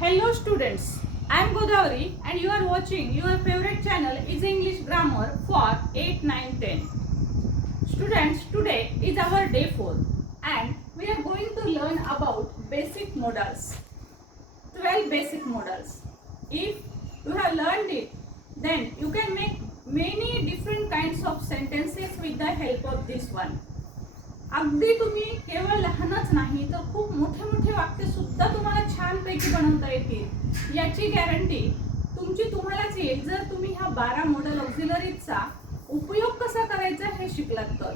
Hello students, I am Godavari and you are watching your favorite channel is English Grammar for 8, 9, 10. Students, today is our day 4 and we are going to learn about basic modals. 12 basic modals. If you have learned it, then you can make many different kinds of sentences with the help of this one. अगदी तुम्ही केवळ लहानच नाही तर खूप मोठे मोठे वाक्य सुद्धा तुम्हाला छानपैकी बनवता येतील. याची गॅरंटी तुमची तुम्हालाच येईल. जर तुम्ही ह्या बारा मॉडेल ऑक्झिलरीजचा उपयोग कसा करायचा हे शिकलात तर.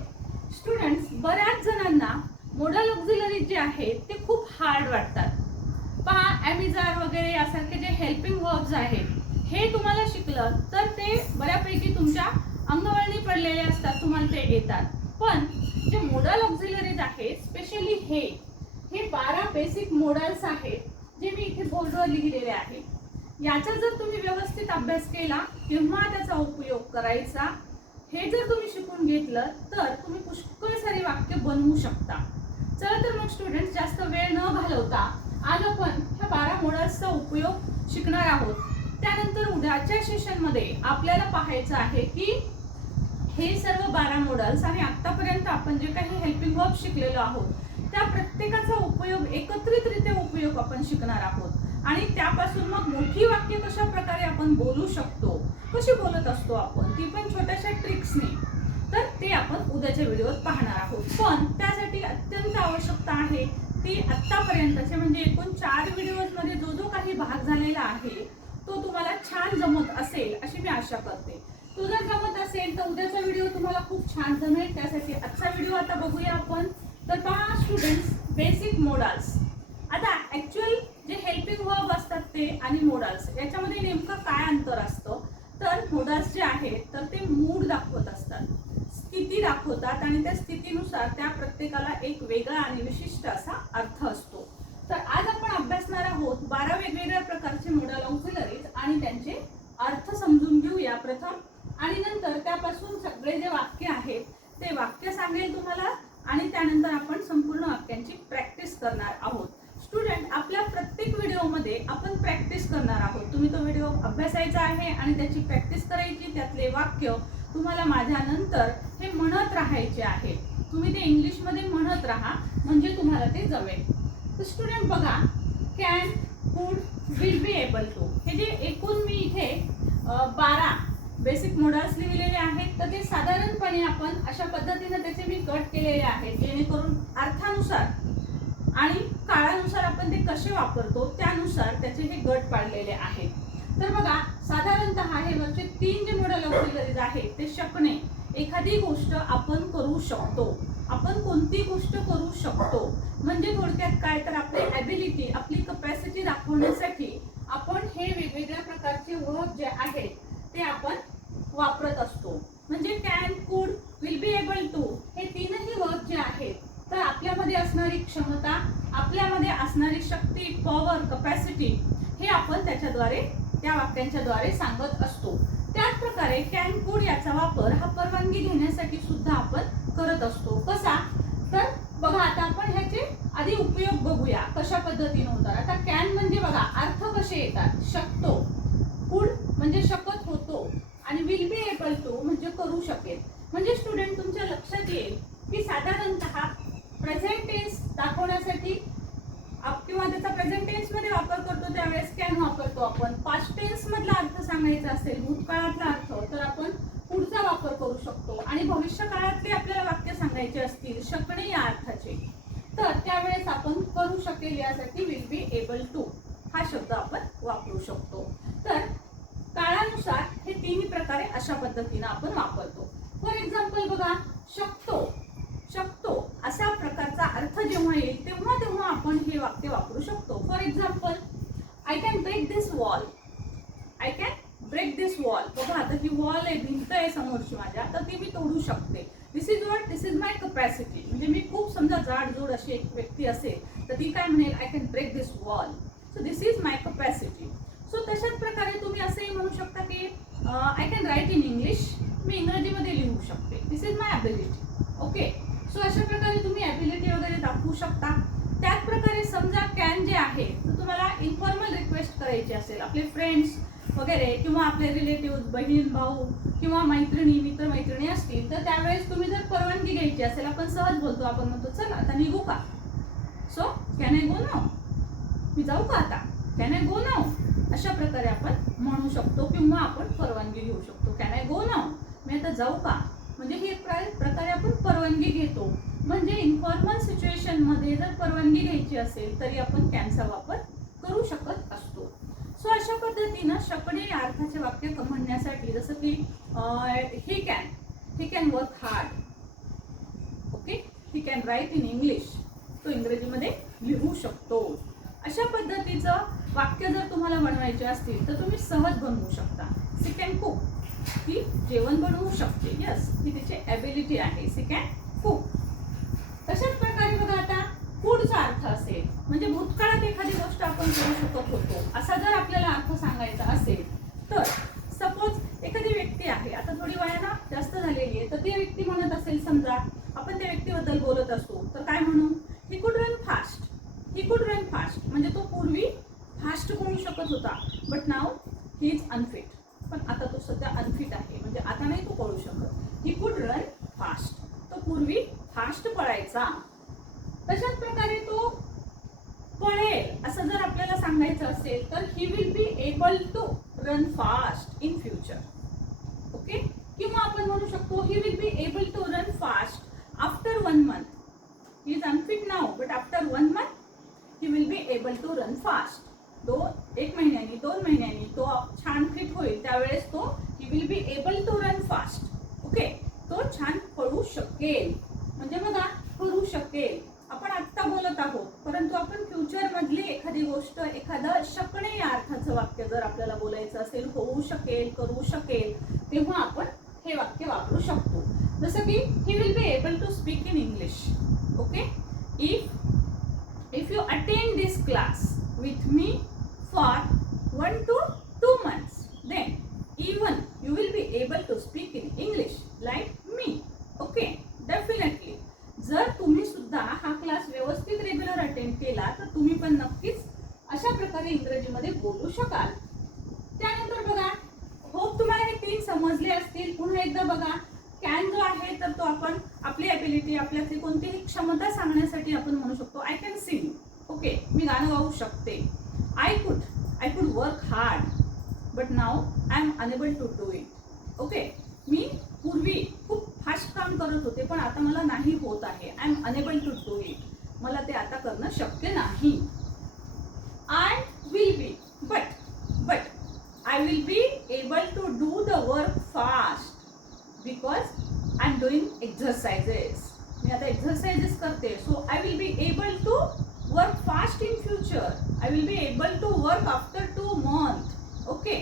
स्टुडंट्स बऱ्याच जणांना मॉडेल ऑक्झिलरीज जे आहेत ते खूप हार्ड वाटतात. पहा ॲमेझॉन वगैरे यासारखे जे हेल्पिंग वर्ब्स आहेत हे तुम्हाला शिकलं तर ते बऱ्यापैकी तुमच्या अंगवळणी पडलेले असतात तुम्हाला ते येतात. पण जे मोडल ऑक्झिलरीज आहेत स्पेशली हे हे बारा बेसिक मोडल्स आहेत जे मी इथे बोर्डवर लिहिलेले आहे. याचा जर तुम्ही व्यवस्थित अभ्यास केला किंवा त्याचा उपयोग करायचा. हे जर तुम्ही शिकून घेतलं तर तुम्ही पुष्कळ सारे वाक्य बनवू शकता. चला तर मग स्टुडंट जास्त वेळ न घालवता आज आपण ह्या बारा मोडल्सचा उपयोग शिकणार आहोत. त्यानंतर उद्याच्या सेशनमध्ये आपल्याला पाहायचं आहे की हे सर्व बारा मॉडल्स आणि आतापर्यंत आपण जे काही हेल्पिंग वर्ब शिकलेलो आहोत त्या प्रत्येकाचा उपयोग एकत्रितरित्या उपयोग आपण शिकणार आहोत. आणि त्यापासून मग मोठी वाक्य कशा प्रकारे आपण बोलू शकतो कशी बोलत असतो आपण ती पण छोट्याशा ट्रिक्सने तर ते आपण उद्याच्या व्हिडिओत पाहणार आहोत. पण त्यासाठी अत्यंत आवश्यकता आहे ती आत्तापर्यंतचे म्हणजे एकूण चार व्हिडिओजमध्ये जो जो काही भाग झालेला आहे तो तुम्हाला छान जमत असेल अशी मी आशा करते. तो जर जमत असेल तर उद्याचा व्हिडिओ तुम्हाला खूप छान जमेल. त्यासाठी आजचा व्हिडिओ आता बघूया आपण. तर पहा स्टुडंट्स बेसिक मोडाल्स आता ऍक्च्युअल जे हेल्पिंग वर्ब असतात ते आणि मोडाल्स याच्यामध्ये नेमकं काय अंतर असतं? तर मोडाल्स जे आहेत तर ते मूड दाखवत असतात. स्थिती दाखवतात आणि त्या स्थितीनुसार त्या प्रत्येकाला एक वेगळा आणि विशिष्ट असा अर्थ असतो. तर आज आपण अभ्यासणार आहोत बारा वेगवेगळ्या प्रकारचे मोडल ऑक्झिलरीज आणि त्यांचे अर्थ समजून घेऊया. प्रथम आणि नंतर त्यापासून सगळे जे वाक्य आहेत ते वाक्य सांगेल तुम्हाला आणि त्यानंतर आपण संपूर्ण वाक्यांची प्रॅक्टिस करणार आहोत. स्टुडंट आपल्या प्रत्येक व्हिडिओमध्ये आपण प्रॅक्टिस करणार आहोत. तुम्ही तो व्हिडिओ अभ्यासायचा आहे आणि त्याची प्रॅक्टिस करायची त्यातले वाक्य तुम्हाला माझ्यानंतर हे म्हणत राहायचे आहे. तुम्ही ते इंग्लिशमध्ये म्हणत राहा म्हणजे तुम्हाला ते जमेल. तर स्टुडंट बघा कॅन कुड विल बी एबल टू हे जे एकूण मी इथे बारा बेसिक मोडल्स लिहिलेले आहेत तर ते साधारणपणे आपण अशा पद्धतीने त्याचे मी गट केलेले आहेत जेणेकरून अर्थानुसार आणि काळानुसार आपण ते कसे वापरतो त्यानुसार त्याचे हे गट पाडलेले आहेत. तर बघा साधारणतः हे वरचे तीन जे मॉडल ऑक्झिलरीज आहेत ते शकणे. एखादी गोष्ट आपण करू शकतो. आपण कोणती गोष्ट करू शकतो? म्हणजे थोडक्यात काय? तर आपली ॲबिलिटी आपली कपॅसिटी दाखवण्यासाठी आपण हे वेगवेगळ्या प्रकारचे वर्क जे आहेत ते आपण वापरत असतो. म्हणजे कॅन कुड विल बी एबल टू हे तीनही वर्ब जे आहेत तर आपल्यामध्ये असणारी क्षमता आपल्यामध्ये असणारी शक्ती पॉवर कपॅसिटी हे आपण त्याच्याद्वारे त्या वाक्यांच्याद्वारे सांगत असतो. त्याच प्रकारे कॅन कुड याचा वापर हा परवानगी घेण्यासाठी सुद्धा आपण करत असतो. कसा? तर बघा आता आपण ह्याचे आधी उपयोग बघूया. कशा पद्धतीने होतात? आता कॅन म्हणजे बघा अर्थ कसे येतात? शकतो. कुड म्हणजे शकत होतो आणि विल बी एबल टू म्हणजे करू शकेल. म्हणजे स्टुडंट तुमच्या लक्षात येईल की साधारणतः प्रेझेंट टेन्स दाखवण्यासाठी किंवा त्याचा प्रेझेंट टेन्समध्ये वापर करतो त्यावेळेस कॅन वापरतो आपण. पास्ट टेन्समधला अर्थ सांगायचा असेल भूतकाळातला अर्थ तर आपण पुढचा वापर करू शकतो. आणि भविष्यकाळातले आपल्याला वाक्य सांगायचे असतील शकणे या अर्थाचे. तर त्यावेळेस आपण करू शकेल यासाठी विल बी एबल टू हा शब्द आपण वापरू शकतो. तर काळानुसार तिन्ही प्रकारे अशा पद्धतीनं आपण वापरतो. फॉर एक्झाम्पल बघा शकतो शकतो असा प्रकारचा अर्थ जेव्हा येईल तेव्हा तेव्हा आपण हे वाक्य वापरू शकतो. For example I can break this wall I can break this wall बघा आता ही वॉल आहे भिंत आहे समोरची माझ्या तर ती मी तोडू शकते. This is what this is my capacity म्हणजे मी खूप समजा जाडजूड अशी एक व्यक्ती असेल तर ती काय म्हणेल? I can break this wall so this is my capacity so तशाच प्रकारे तुम्ही असंही म्हणू शकता की I can write in English मी इंग्रजीमध्ये लिहू शकते. This is my ability okay so अशा प्रकारे तुम्ही ॲबिलिटी वगैरे दाखवू शकता. त्याच प्रकारे समजा कॅन जे आहे तर तुम्हाला इन्फॉर्मल रिक्वेस्ट करायची असेल. आपले फ्रेंड्स वगैरे किंवा आपले रिलेटिव्ह बहीण भाऊ किंवा मैत्रिणी मित्र मैत्रिणी असतील तर त्यावेळेस तुम्ही जर परवानगी घ्यायची असेल आपण सहज बोलतो. आपण म्हणतो चला आता निघू का? So can I go now मी जाऊ का आता? कॅन आय गो नाव अशा प्रकारे आपण म्हणू शकतो किंवा आपण परवानगी घेऊ शकतो. कॅन आय गो नाव मी आता जाऊ का? म्हणजे हे प्रकारे आपण परवानगी घेतो. म्हणजे इन्फॉर्मल सिच्युएशनमध्ये जर परवानगी घ्यायची असेल तरी आपण कॅनचा वापर करू शकत असतो. सो अशा पद्धतीनं शकणे अर्थाचे वाक्य म्हणण्यासाठी जसं की he can he can work hard okay he can write in English तो इंग्रजीमध्ये लिहू शकतो. अशा पद्धतीचं वाक्य जर तुम्हाला बनवायचे असतील तर तुम्ही सहज बनवू शकता. सी कॅन कुक ती जेवण बनवू शकते. यस ही तिची ॲबिलिटी आहे. सी कॅन कुक तशाच प्रकारे बघा आता पुढचा अर्थ असेल म्हणजे भूतकाळात एखादी गोष्ट आपण करू शकत होतो असा जर आपल्याला अर्थ सांगायचा असेल तर सपोज एखादी व्यक्ती आहे आता थोडी वयाला जास्त झालेली आहे तर ती व्यक्ती म्हणत असेल समजा आपण त्या व्यक्तीबद्दल बोलत असतो तर काय म्हणू? He could run fast he could run fast म्हणजे तो पूर्वी शकत होता. But now he is unfit पण आता तो सध्या अनफिट आहे म्हणजे आता नाही तो पळू शकत ही कुड रन फास्ट तो पूर्वी फास्ट पळायचा तशाच प्रकारे तो पळेल असं जर आपल्याला सांगायचं असेल तर he will be able to run fast in future okay किंवा आपण म्हणू शकतो he will be able to run fast after one month he is unfit now but after one month he will be able to run fast दोन एक महिन्यानी दोन महिन्यांनी तो छान फिट होईल त्यावेळेस तो he will be able to run fast okay तो छान पळू शकेल म्हणजे बघा पळू शकेल आपण आत्ता बोलत आहोत परंतु आपण फ्युचर मधली एखादी गोष्ट एखादं शकणे या अर्थाचं वाक्य जर आपल्याला बोलायचं असेल होऊ शकेल करू शकेल तेव्हा आपण हे वाक्य वापरू शकतो. जसं की he will be able to speak in English okay if if you attend this class with me for one to two months then even you will be able to speak in english like me okay definitely जर तुम्ही सुद्धा हा class व्यवस्थित regular attend केला तर तुम्ही पण नक्कीच अशा प्रकारे इंग्रजीमध्ये बोलू शकाल त्यानंतर बघा होप तुम्हाला हे तीन समजले असतील पुन्हा एकदा बघा कॅन जो आहे तर तो आपण आपली ॲबिलिटी आपल्यातली कोणतीही क्षमता सांगण्यासाठी आपण म्हणू शकतो आय कॅन सिंग ओके मी गाणं गाऊ शकते I could I could work hard but now I am unable to do it okay मी पूर्वी खूप फास्ट काम करत होते पण आता मला नाही होत आहे I am unable to do it मला ते आता करणं शक्य नाही. I will be but but I will be able to do the work fast because I am doing exercises मी आता एक्झरसाइजेस करते. So I will be able to work fast in future I will be able to work after two month okay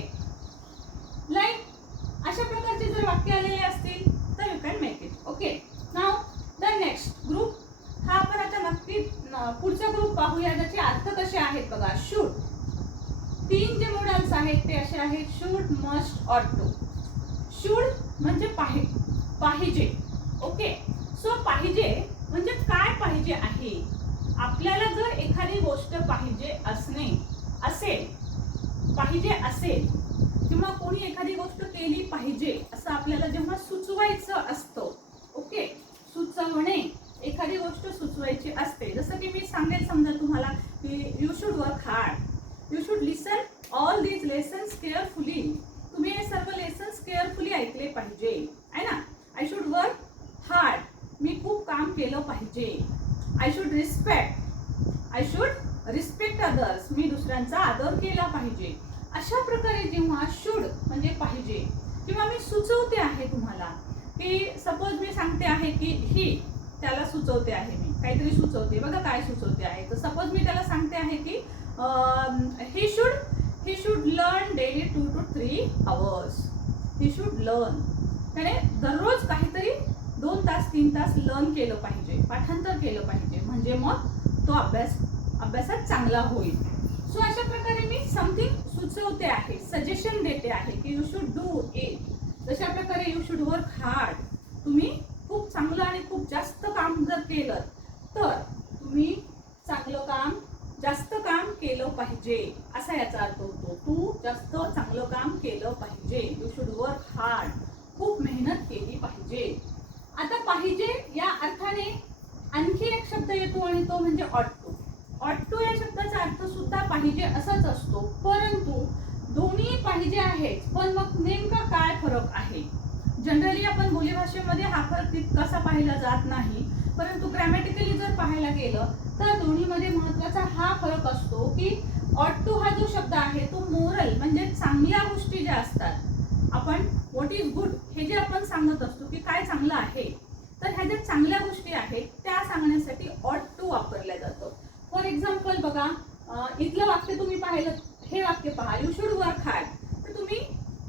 like अशा प्रकारचे जर वाक्य आलेले असतील तर you can make it okay now the next group हा आपण आता नक्की न- पुढचा ग्रुप पाहूया ज्याचे अर्थ कसे आहेत बघा शूड तीन जे मॉडेल्स आहेत ते असे आहेत should must or to should म्हणजे पाहि पाहिजे ओके सो पाहिजे म्हणजे काय पाहिजे आहे आपल्याला जर एखादी गोष्ट पाहिजे असणे असेल पाहिजे असेल किंवा कोणी एखादी गोष्ट केली पाहिजे असं आपल्याला जेव्हा सुचवायचं असतं. ओके? सुचवणे. एखादी गोष्ट सुचवायची असते. जसं की मी सांगेल समजा तुम्हाला की you should work hard you should listen all these lessons carefully तुम्ही हे सर्व लेसन्स केअरफुली ऐकले पाहिजे आहे ना आय शुड वर्क हार्ड मी खूप काम केलं पाहिजे I should respect I should respect others मी दुसऱ्यांचा आदर केला पाहिजे अशा प्रकारे जेव्हा शुड म्हणजे पाहिजे किंवा मी सुचवते आहे तुम्हाला की सपोज मी सांगते आहे की ही त्याला सुचवते आहे मी काहीतरी सुचवते बघा काय सुचवते आहे तर सपोज मी त्याला सांगते आहे की he should he should learn daily two two three hours he should learn त्याने दररोज काहीतरी दोन तास तीन तास लर्न केलं पाहिजे पाठांतर केलं पाहिजे म्हणजे मग तो अभ्यास अभ्यासात चांगला होईल सो अशा प्रकारे मी समथिंग सुचवते आहे सजेशन देते आहे की यू शुड डू इट जशा प्रकारे यू शुड वर्क हार्ड तुम्ही खूप चांगलं आणि खूप जास्त काम जर केलं तर तुम्ही चांगलं काम जास्त काम केलं पाहिजे. असा याचा अर्थ होतो तू जास्त चांगलं काम केलं पाहिजे. यू शुड वर्क हार्ड खूप मेहनत केली पाहिजे. आता पाहिजे या अर्थाने आणखी एक शब्द येतो आणि तो म्हणजे ऑट टू ऑट टू या शब्दाचा अर्थ सुद्धा पाहिजे असाच असतो. परंतु दोन्ही पाहिजे आहेत पण मग नेमका काय फरक आहे? जनरली आपण बोलीभाषेमध्ये हा फरक तितकासा पाहिला जात नाही. परंतु ग्रॅमॅटिकली जर पाहायला गेलं तर दोन्हीमध्ये महत्त्वाचा हा फरक असतो की ऑट टू हा जो शब्द आहे तो मोरल म्हणजे चांगल्या गोष्टी ज्या असतात. आपण व्हॉट इज गुड हे जे आपण सांगत असतो की काय चांगलं आहे तर ह्या ज्या चांगल्या गोष्टी आहेत त्या सांगण्यासाठी ऑट टू वापरल्या जातं फॉर एक्झाम्पल बघा अं, इथलं वाक्य तुम्ही पाहिलं हे वाक्य पहा यू शुड वर्क हार्ड तर तुम्ही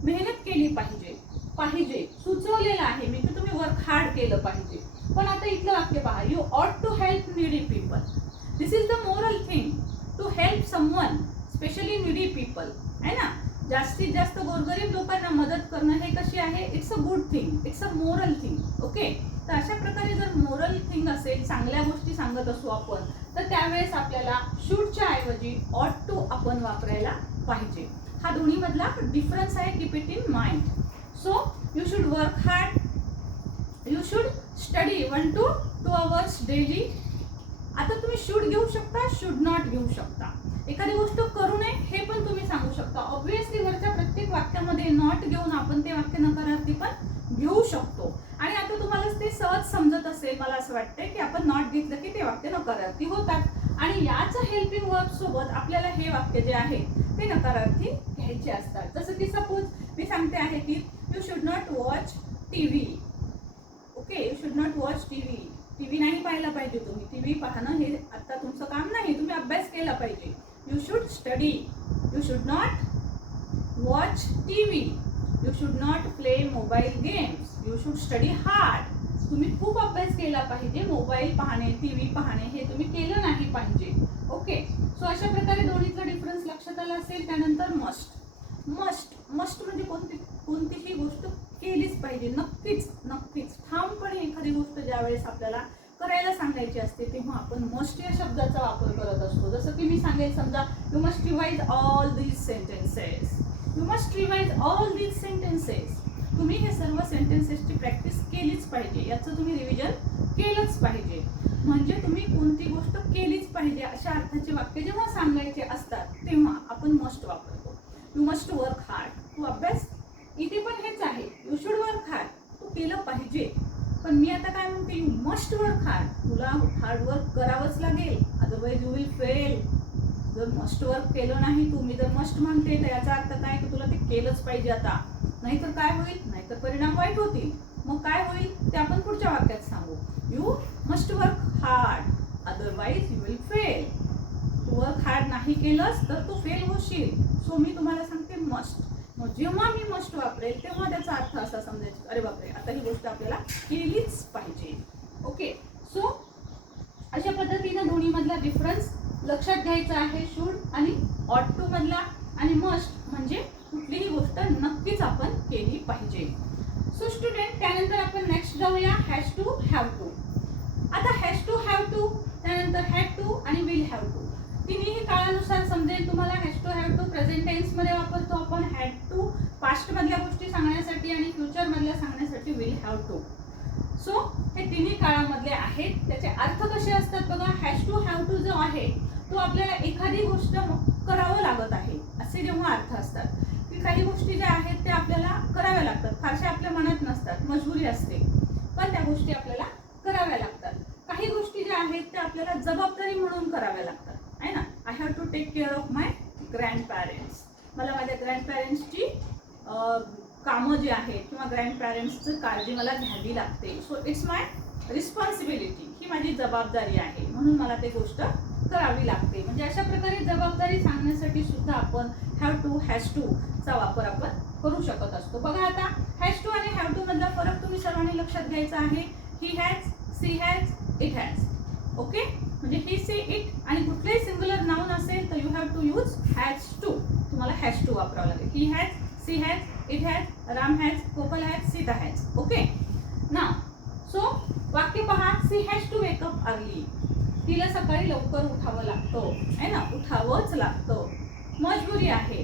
मेहनत केली पाहिजे पाहिजे सुचवलेलं आहे मी की तुम्ही वर्क हार्ड केलं पाहिजे पण आता इथलं वाक्य पहा you ought to help needy people this is the moral thing to help someone specially needy people आहे ना जास्तीत जास्त गोरगरीब लोकांना मदत करणं हे कशी आहे it's a good thing it's a moral thing okay तर अशा प्रकारे जर मोरल थिंग असेल चांगल्या करत असू आपण तर त्यावेळेस आपल्याला शूटच्या ऐवजी ऑट टू आपण वापरायला पाहिजे. हा दोन्हीमधला डिफरन्स आहे keep it in mind so you should work hard you should study one two two hours daily आता तुम्ही शूड घेऊ शकता शुड नॉट घेऊ शकता. एखादी गोष्ट करू नये हे पण तुम्ही सांगू शकता. ऑब्विसली वरच्या प्रत्येक वाक्यामध्ये नॉट घेऊन आपण ते वाक्य नकारार्थी पण घेऊ शकतो आणि आता तुम्हाला ते सहज समजत असेल मला असं वाटतंय की आपण नॉट घेतलं की ते वाक्य नकारार्थी होतात. आणि याच हेल्पिंग वर्ब सोबत आपल्याला हे वाक्य जे आहे ते नकारार्थी घ्यायचे असतात. जसं की सपोज मी सांगते आहे की you should not watch T V okay you should not watch T V T V नाही पाहायला पाहिजे तुम्ही. टी व्ही पाहणं हे आत्ता तुमचं काम नाही. तुम्ही अभ्यास केला पाहिजे. You should study you should not watch T V you should not play mobile games you should study hard तुम्ही खूप अभ्यास केला पाहिजे मोबाईल पाहणे टी व्ही पाहणे हे तुम्ही केलं नाही पाहिजे. ओके सो अशा प्रकारे दोन्हीचा डिफरन्स लक्षात आला असेल त्यानंतर मस्ट मस्ट मस्ट म्हणजे कोणती कोणतीही गोष्ट केलीच पाहिजे. नक्कीच नक्कीच. ठामपणे एखादी गोष्ट ज्यावेळेस आपल्याला करायला सांगायची असते तेव्हा आपण मस्ट या शब्दाचा वापर करत असतो. जसं की मी सांगेल समजा you must revise all these sentences you must revise all these sentences तुम्ही हे सर्व सेंटेन्सेसची प्रॅक्टिस केलीच पाहिजे. याचं तुम्ही रिव्हिजन केलंच पाहिजे. म्हणजे तुम्ही कोणती गोष्ट केलीच पाहिजे अशा अर्थाचे वाक्य जेव्हा सांगायचे असतात तेव्हा आपण मस्ट वापरतो. यू मस्ट वर्क हार्ड तू अभ्यास इथे पण हेच आहे. यू शुड वर्क हार्ड तू केलं पाहिजे. पण मी आता काय म्हणते? यू मस्ट वर्क हार्ड तुला हार्ड वर्क करावंच लागेल. अदरवाईज यू विल फेल जर मस्ट वर्क केलं नाही तू मी जर मस्ट म्हणते तर याचा अर्थ काय? की तुला ते केलंच पाहिजे आता. नाहीतर काय होईल? नाहीतर परिणाम वाईट होतील. मग काय होईल? ते आपण पुढच्या वाक्यात सांगू. You must work hard otherwise you will fail Tu work hard नाही केलंस तर तू फेल होशील. सो मी तुम्हाला सांगते मस्ट मग जेव्हा मी मस्ट वापरेल तेव्हा त्याचा अर्थ असा समजायचा अरे बापरे आता ही गोष्ट आपल्याला केलीच पाहिजे. ओके सो अशा पद्धतीनं दोन्हीमधला डिफरन्स लक्षात घ्यायचा आहे शूड आणि ऑट टू मधला. आणि मस्ट म्हणजे कुठलीही गोष्ट नक्कीच आपण केली पाहिजे. सो स्टुडंट त्यानंतर आपण नेक्स्ट जाऊया. हॅज टू हॅव टू आता हॅज टू हॅव टू त्यानंतर हॅड टू आणि विल हॅव टू तिन्ही काळानुसार समजेल तुम्हाला. Has to have to present टेन्समध्ये वापरतो आपण. हॅड टू पास्टमधल्या गोष्टी सांगण्यासाठी आणि फ्युचर मधल्या सांगण्यासाठी विल हॅव टू सो हे तिन्ही काळामधले आहेत. त्याचे अर्थ कसे असतात बघा. हॅश टू हॅव टू जो आहे तो आपल्याला एखादी गोष्ट करावं लागत आहे. असे जेव्हा अर्थ असतात. काही गोष्टी ज्या आहेत त्या आपल्याला कराव्या लागतात. फारशा आपल्या मनात नसतात. मजबुरी असते. पण त्या गोष्टी आपल्याला कराव्या लागतात. काही गोष्टी ज्या आहेत त्या आपल्याला जबाबदारी म्हणून कराव्या लागतात. आहे ना? I have to take care of my grand parents मला माझ्या ग्रँड पॅरेंट्सची कामं जी आहेत किंवा ग्रँड पॅरेंट्सचं काळजी मला घ्यावी लागते. सो इट्स माय रिस्पॉन्सिबिलिटी ही माझी जबाबदारी आहे. म्हणून मला ते गोष्ट करावी लागते. म्हणजे अशा प्रकारे जबाबदारी सांगण्यासाठी सुद्धा आपण हॅव टू हॅज टू चा वापर आपण करू शकत असतो. बघा आता हॅज टू आणि हॅव टू मधला फरक तुम्ही सर्वांनी लक्षात घ्यायचा आहे. He has she has it has okay म्हणजे ही सी इट आणि कुठलंही सिंग्युलर नाऊन असेल तर you have to use has to तुम्हाला हॅज टू वापरावं लागेल. He has she has it has Ram has Kopal has Sita has okay ना so वाक्य पहा. She has to wake up early तिला सकाळी लवकर उठावं लागतं आहे ना? उठावंच लागतं. मजबुरी आहे.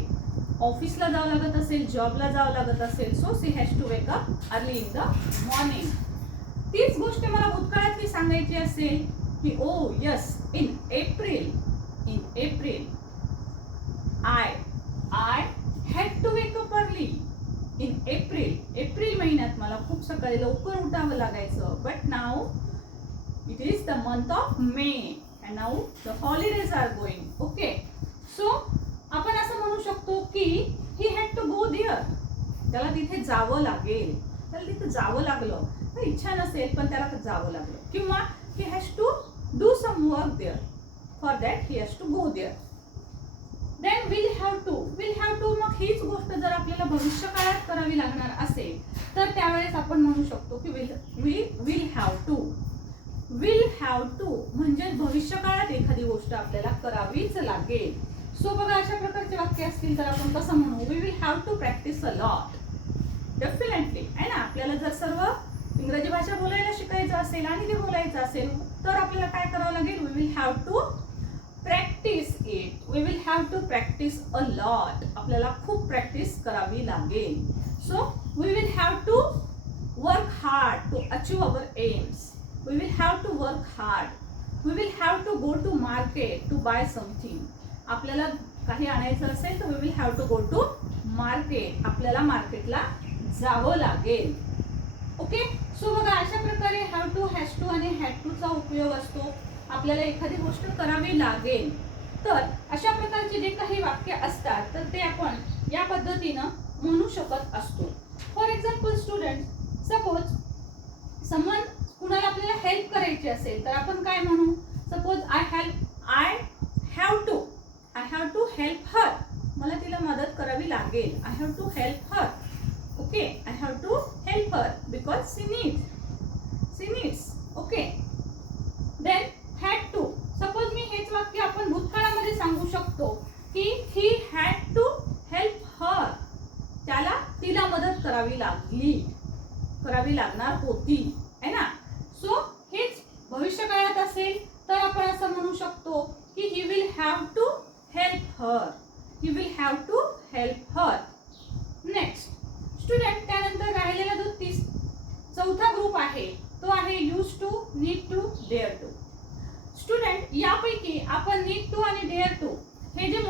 ऑफिसला जावं लागत असेल जॉबला जावं लागत असेल so she has to wake up early in the morning तीच गोष्ट मला भूतकाळातली सांगायची असेल की ओ yes in April in April I I had to wake up early in April April महिन्यात मला खूप सकाळी लवकर उठावं लागायचं. But now It is the month of May And now the holidays are going okay so आपण असं म्हणू शकतो की ही हॅड टू गो दिअर त्याला तिथे जावं लागेल. त्याला तिथे जावं लागलं. तर इच्छा नसेल पण त्याला जावं लागलं. किंवा he has to do some work there for that he has to go there then will have to will have to मग हीच गोष्ट जर आपल्याला भविष्य काळात करावी लागणार असेल तर त्यावेळेस आपण म्हणू शकतो की will we will have to will have to म्हणजे भविष्य काळात एखादी गोष्ट आपल्याला करावीच लागेल. सो बघा अशा प्रकारचे वाक्य असतील तर आपण कसं म्हणू? We will have to practice a lot definitely आहे ना? आपल्याला जर सर्व इंग्रजी भाषा बोलायला शिकायचं असेल आणि ते बोलायचं असेल तर आपल्याला काय करावं लागेल? We will have to practice it we will have to practice a lot आपल्याला खूप प्रॅक्टिस करावी लागेल. So we will have to work hard to achieve our aims we will have to work hard we will have to go to market to buy something आपल्याला काही आणायचं असेल तर we will have to go to market आपल्याला मार्केटला जावं लागेल. Okay so बघा अशा प्रकारे हॅव टू हॅज टू आणि हॅड टूचा उपयोग असतो. आपल्याला एखादी गोष्ट करावी लागेल. तर अशा प्रकारचे जे काही वाक्य असतात तर ते आपण या पद्धतीनं म्हणू शकत असतो. For example student suppose someone कुणाला आपल्याला हेल्प करायची असेल तर आपण काय म्हणू? Suppose I help I have to I have to help her मला तिला मदत करावी लागेल. I have to help her okay I have to help her because she needs she needs okay then had to suppose मी हेच वाक्य आपण भूतकाळामध्ये सांगू शकतो की he had to help her त्याला तिला मदत करावी लागली करावी लागणार होती है ना सो हेच भविष्य काळात असेल तर आपण असं म्हणू शकतो की he will have to help her he will have to help her next student त्यानंतर राहिलेला जो तीस चौथा ग्रुप आहे तो आहे use to need to dare to student यापैकी आपण नीड टू आणि डेअर टू हे जे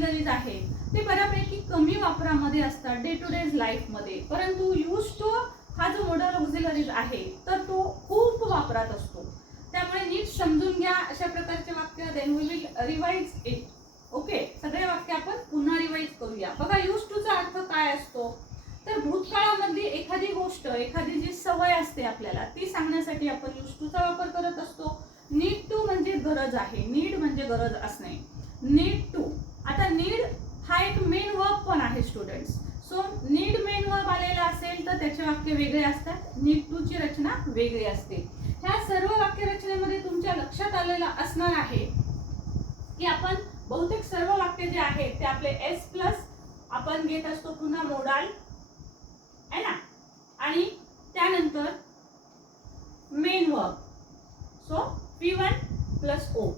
मॉडल आहे. ते बऱ्यापैकी कमी वापरामध्ये असतात डे टू डेज लाईफमध्ये परंतु यूज टू हा जो मॉडल ऑक्झिलरीज आहे तर तो खूप वापरात असतो. त्यामुळे नीट समजून घ्या अशा प्रकारचे वाक्य then we will revise it okay सगळे वाक्य आपण पुन्हा रिवाइज करूया. बघा यूज टूचा अर्थ काय असतो? तर भूतकाळामधली एखादी गोष्ट एखादी जी सवय असते आपल्याला ती सांगण्यासाठी आपण यूज टूचा वापर करत असतो. नीड टू म्हणजे गरज आहे. नीड म्हणजे गरज असणे. नीड टू आता नीड हा एक मेन वर्ब पण आहे students so need main verb आलेला असेल तर त्याचे वाक्य वेगळे असतात. नीड टू ची रचना वेगळी असते. ह्या सर्व वाक्यरचनेमध्ये तुमच्या लक्षात आलेलं असणार आहे की आपण बहुतेक सर्व वाक्य जे आहेत ते आपले एस प्लस आपण घेत असतो पुन्हा मोडाल आहे ना? आणि त्यानंतर main verb so P one plus O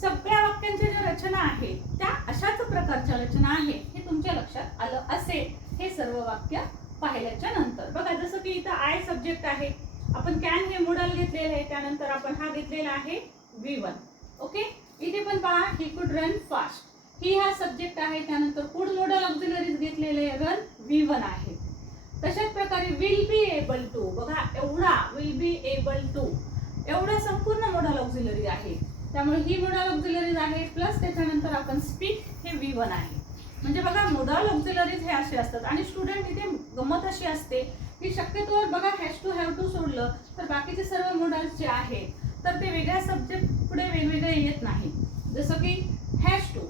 सगळ्या वाक्यांच्या ज्या रचना आहेत त्या अशाच प्रकारच्या रचना आहेत हे तुमच्या लक्षात आलं असेल. हे सर्व वाक्य पाहिल्याच्या नंतर. बघा जसं की इथं आय सब्जेक्ट आहे. आपण कॅन हे मोडल घेतलेलं आहे त्यानंतर आपण हा घेतलेला आहे व्ही वन ओके इथे पण पहा ही कुड रन फास्ट ही हा सब्जेक्ट आहे त्यानंतर कुड मॉडल ऑक्झिलरीज घेतलेले रन व्ही वन आहे. तशाच प्रकारे विल बी एबल टू बघा एवढा विल बी एबल टू एवढा संपूर्ण मॉडल ऑक्झिलरी आहे. त्यामुळे ही मोडल ऑक्झिलरीज आहे प्लस त्याच्यानंतर आपण स्पीक हे वी वन आहे. म्हणजे बघा मोडल ऑक्झिलरीज हे असे असतात. आणि स्टुडंट इथे गमत अशी असते की शक्यतोवर बघा हॅश टू हॅव टू सोडलं तर बाकीचे सर्व मोडल्स जे आहेत तर ते वेगळ्या सब्जेक्ट पुढे वेगवेगळे येत नाही. जसं की has to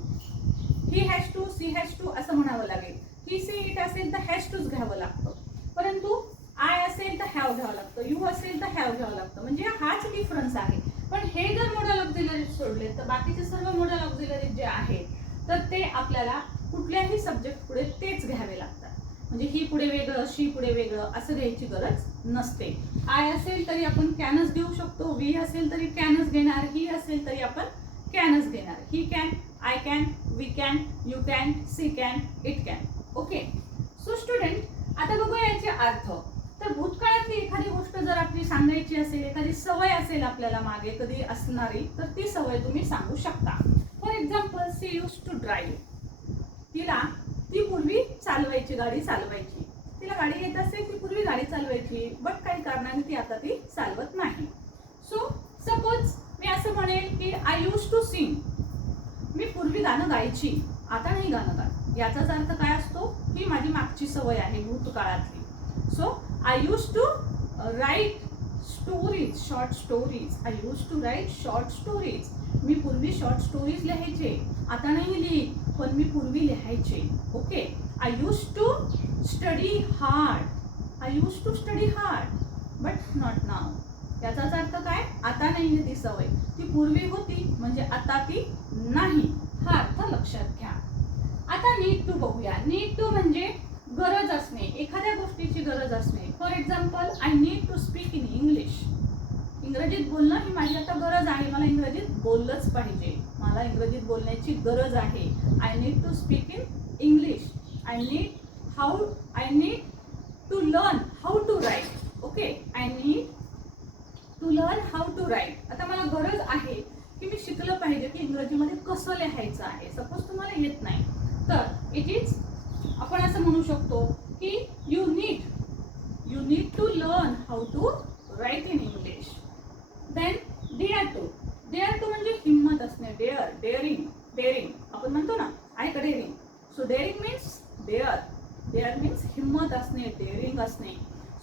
he has to she has to असं म्हणावं लागेल. ही सी इट असेल तर हॅश टूच घ्यावं लागतं परंतु आय असेल तर हॅव घ्यावं लागतं यू असेल तर हॅव घ्यावं लागतं म्हणजे हाच डिफरन्स आहे पण हे जर मॉडल ऑक्झिलरीज सोडले तर बाकीचे सर्व मॉडल ऑक्झिलरीज जे आहेत तर ते आपल्याला कुठल्याही सब्जेक्ट पुढे तेच घ्यावे लागतात. म्हणजे ही पुढे वेगळं शी पुढे वेगळं असं घ्यायची गरज नसते. आय असेल तरी आपण कॅनच घेऊ शकतो वी असेल तरी कॅनच घेणार ही असेल तरी आपण कॅनच घेणार. He can I can we can you can she can it can okay so student आता बघूया याचे अर्थ. तर भूतकाळातली एखादी गोष्ट जर आपली सांगायची असेल एखादी सवय असेल आपल्याला मागे कधी असणारी तर ती सवय तुम्ही सांगू शकता for example she use to drive तिला ती पूर्वी चालवायची गाडी चालवायची. तिला गाडी येत असेल ती पूर्वी गाडी चालवायची बट काही कारणाने ती आता ती चालवत नाही. सो सपोज मी असं म्हणेल की आय यूज टू सिंग मी पूर्वी गाणं गायची आता नाही गाणं गात. याचाच अर्थ काय असतो? ही माझी मागची सवय आहे भूतकाळातली. So I use to write stories short stories I use to write short stories मी पूर्वी शॉर्ट स्टोरीज लिहायचे. आता नाही लिही पण मी पूर्वी लिहायचे. Okay I use to study hard I use to study hard but not now याचाच अर्थ काय? आता नाही ती सवय. ती पूर्वी होती म्हणजे आता ती नाही. हा अर्थ लक्षात घ्या. आता नीड टू बघूया. नीड टू म्हणजे गरज असणे. एखाद्या गोष्टीची गरज असणे. For example I need to speak in English इंग्रजीत बोलणं ही माझी आता गरज आहे. मला इंग्रजीत बोललंच पाहिजे. मला इंग्रजीत बोलण्याची गरज आहे. I need to speak in English I need how I need to learn how to write okay I need to learn how to write आता मला गरज आहे की मी शिकलं पाहिजे की इंग्रजीमध्ये कसं लिहायचं आहे. सपोज तुम्हाला येत नाही. तर इट इज आपण असं म्हणू शकतो की you need you need to learn how to write in English then dare to dare to म्हणजे हिंमत असणे. डेअर डेअरिंग डेअरिंग आपण म्हणतो ना I daring so daring means dare dare means हिंमत असणे डेअरिंग असणे.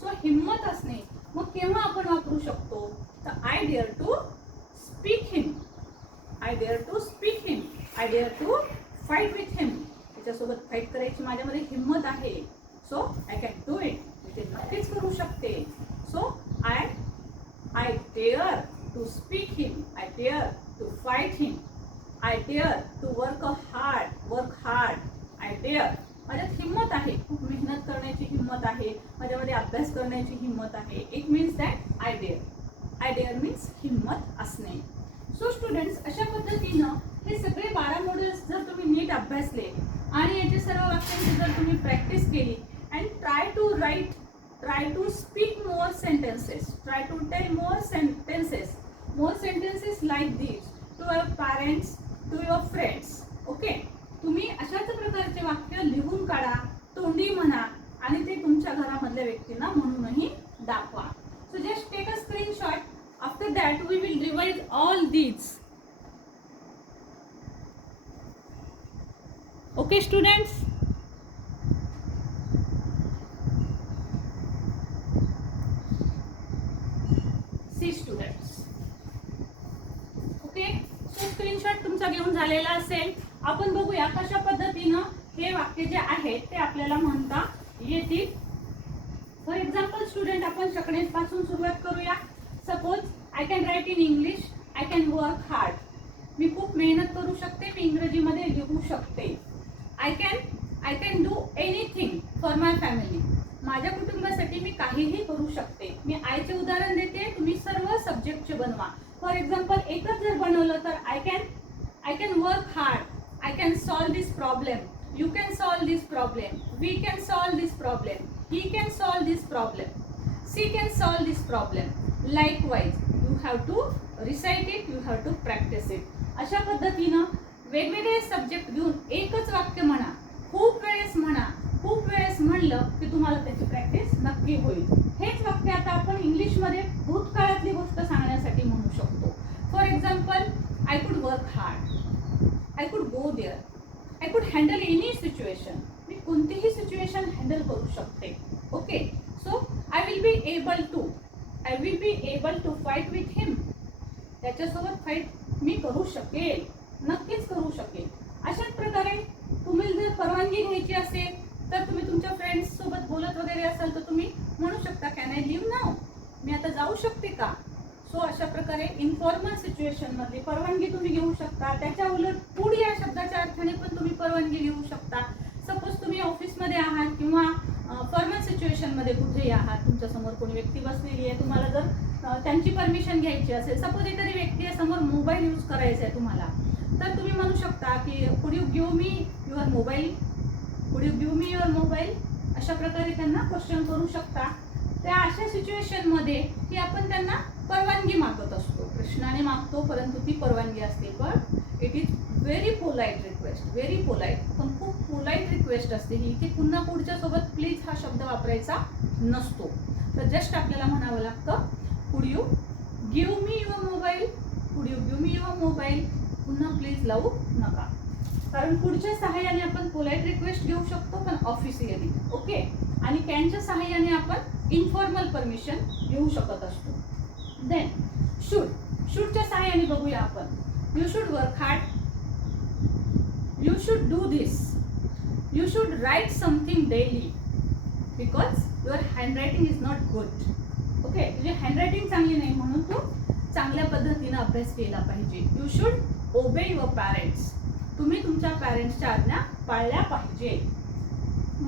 सो हिंमत असणे मग केव्हा आपण वापरू शकतो? तर I dare to speak him I dare to speak him I dare to fight with him त्याच्यासोबत फाईट करायची माझ्यामध्ये हिंमत आहे. So I can do it मी ते नक्कीच करू शकते. So I I dare to speak him I dare to fight him I dare to work a hard work hard I dare माझ्यात हिंमत आहे. खूप मेहनत करण्याची हिंमत आहे. माझ्यामध्ये अभ्यास करण्याची हिंमत आहे. It means that I dare I dare means हिंमत असणे. सो स्टुडंट्स अशा पद्धतीनं हे सगळे बारा मॉडेल्स जर तुम्ही नीट अभ्यासले आणि याचे सर्व वाक्यांची जर तुम्ही प्रॅक्टिस केली and try to write try to speak more sentences try to tell more sentences more sentences like this to your parents to your friends okay तुम्ही अशाच प्रकारचे वाक्य लिहून काढा तोंडी म्हणा आणि ते तुमच्या घरामधल्या व्यक्तींना म्हणूनही दाखवा. So just take a screenshot after that we will revise all these okay students see students okay so screenshot तुमचा घेऊन झालेला असेल. आपण बघूया कशा पद्धतीनं हे वाक्य जे आहेत ते आपल्याला म्हणता येतील. फॉर एक्झाम्पल स्टुडंट आपण शकणेपासून सुरुवात करूया. Suppose I can write in English I can work hard मी खूप मेहनत करू शकते मी इंग्रजीमध्ये लिहू शकते. I can I can do anything for my family माझ्या कुटुंबासाठी मी काहीही करू शकते. मी आयचे उदाहरण देते तुम्ही सर्व सब्जेक्टचे बनवा. फॉर एक्झाम्पल एकच जर बनवलं तर I can I can work hard I can solve this problem you can solve this problem we can solve this problem he can solve this problem. She can solve this problem. Likewise you have to recite it you have to practice it. अशा पद्धतीनं वेगवेगळे subject घेऊन एकच वाक्य म्हणा खूप वेळेस म्हणा खूप वेळेस म्हणलं की तुम्हाला त्याची प्रॅक्टिस नक्की होईल. हेच वाक्य आता आपण इंग्लिशमध्ये भूतकाळातली गोष्ट सांगण्यासाठी म्हणू शकतो. For example I could work hard I could go there I could handle any situation मी कोणतीही सिच्युएशन हँडल करू शकते. Okay so I will be able to I will be able to fight with him त्याच्यासोबत fight मी करू शकेल. नक्कीच करू शकेल. अशाच प्रकारे तुम्ही जर परवानगी घ्यायची असेल तर तुम्ही तुमच्या फ्रेंड्स सोबत बोलत वगैरे असाल तर तुम्ही म्हणू शकता कॅन आय लिव्ह नाव मी आता जाऊ शकते का? सो अशा प्रकारे इन्फॉर्मल सिच्युएशनमध्ये परवानगी तुम्ही घेऊ शकता. त्याच्या उलट पुढे या शब्दाच्या अर्थाने पण तुम्ही परवानगी घेऊ शकता. सपोज तुम्ही ऑफिसमध्ये आहात किंवा फॉर्मल सिच्युएशनमध्ये कुठेही आहात तुमच्यासमोर कोणी व्यक्ती बसलेली आहे तुम्हाला जर त्यांची परमिशन घ्यायची असेल सपोज एखादी व्यक्ती आहे समोर मोबाईल यूज करायचा आहे तुम्हाला तर तुम्ही म्हणू शकता की could you give me your mobile could you give me your mobile अशा प्रकारे त्यांना क्वेश्चन करू शकता. त्या अशा सिच्युएशनमध्ये की आपण त्यांना परवानगी मागत असतो. प्रश्नाने मागतो परंतु ती परवानगी असते. पण it is very polite request very polite पण खूप पोलाईट रिक्वेस्ट असते ही की पुन्हा पुढच्या सोबत प्लीज हा शब्द वापरायचा नसतो. तर जस्ट आपल्याला म्हणावं लागतं could you give me your mobile could you give me your mobile पुन्हा प्लीज लावू नका. कारण पुढच्या सहाय्याने आपण पोलाईट रिक्वेस्ट घेऊ शकतो पण ऑफिशियली ओके आणि कॅनच्या सहाय्याने आपण इन्फॉर्मल परमिशन घेऊ शकत असतो. देन शूड शूडच्या सहाय्याने बघूया आपण. You should work hard you should do this you should write something daily because your handwriting is not good okay तुझी हँडरायटिंग चांगली नाही म्हणून तू चांगल्या पद्धतीनं अभ्यास केला पाहिजे. You should obey your parents तुम्ही तुमच्या पॅरेंट्सच्या आज्ञा पाळल्या पाहिजे.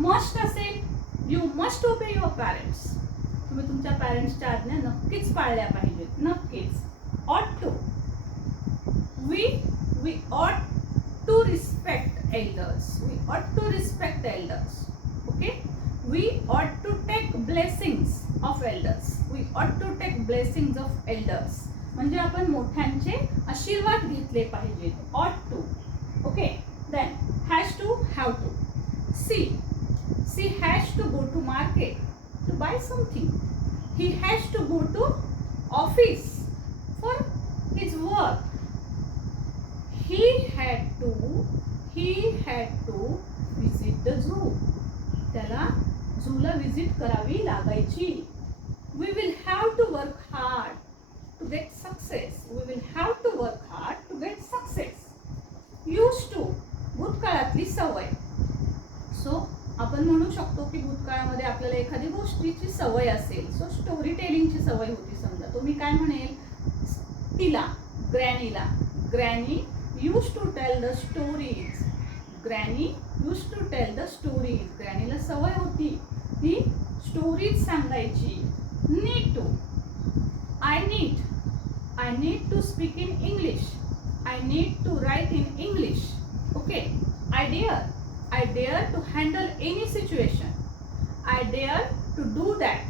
मस्ट असेल. You must obey your parents तुम्ही तुमच्या पॅरेंट्सच्या आज्ञा नक्कीच पाळल्या पाहिजेत. नक्कीच. Ought to we we ought to respect elders we ought to respect elders okay we ought to take blessings of elders we ought to take blessings of elders म्हणजे आपण मोठ्यांचे आशीर्वाद घेतले पाहिजेत. Ought to okay then has to have to see see has to go to market buy something. He has to go to office for his work. He had to he had to visit the zoo. त्याला झूला visit करावी लागायची we will have to work hard to get success we will have to work hard to get success use to भूतकाळातली सवय आपण म्हणू शकतो की भूतकाळामध्ये आपल्याला एखादी गोष्टीची सवय असेल सो स्टोरी टेलिंगची सवय होती समजा. तुम्ही काय म्हणेल? तिला ग्रॅनीला. Granny use to tell the stories granny use to tell the stories ग्रॅनीला सवय होती. ती स्टोरीज सांगायची. Need to I need I need to speak in English I need to write in English okay I dare I dare to handle any situation. I dare to do that.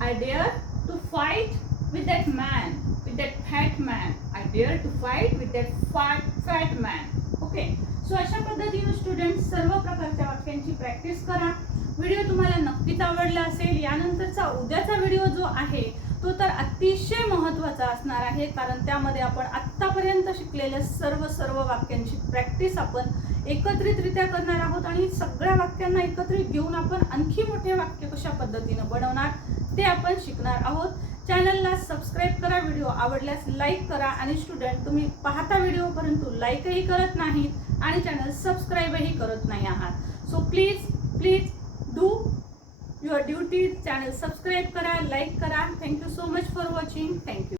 I dare to fight with that man, with that fat man. I dare to fight with that fat, fat man. Okay so अशा पद्धतीने student सर्व प्रकारच्या वाक्यांची practice करा video तुम्हाला नक्कीच आवडला असेल यानंतरचा उद्याचा व्हिडिओ जो आहे तो तर अतिशय महत्त्वाचा असणार आहे कारण त्यामध्ये आपण आत्तापर्यंत शिकलेल्या सर्व सर्व वाक्यांची प्रॅक्टिस आपण एकत्रितरित्या करणार आहोत आणि सगळ्या वाक्यांना एकत्रित घेऊन आपण आणखी मोठे वाक्य कशा पद्धतीनं बनवणार ते आपण शिकणार आहोत. चॅनलला सबस्क्राईब करा व्हिडिओ आवडल्यास लाईक करा आणि स्टुडंट तुम्ही पाहता व्हिडिओ परंतु लाईकही करत नाहीत आणि चॅनल सबस्क्राईबही करत नाही आहात. So please please do your duty channel subscribe करा लाईक करा. Thank you so much for watching thank you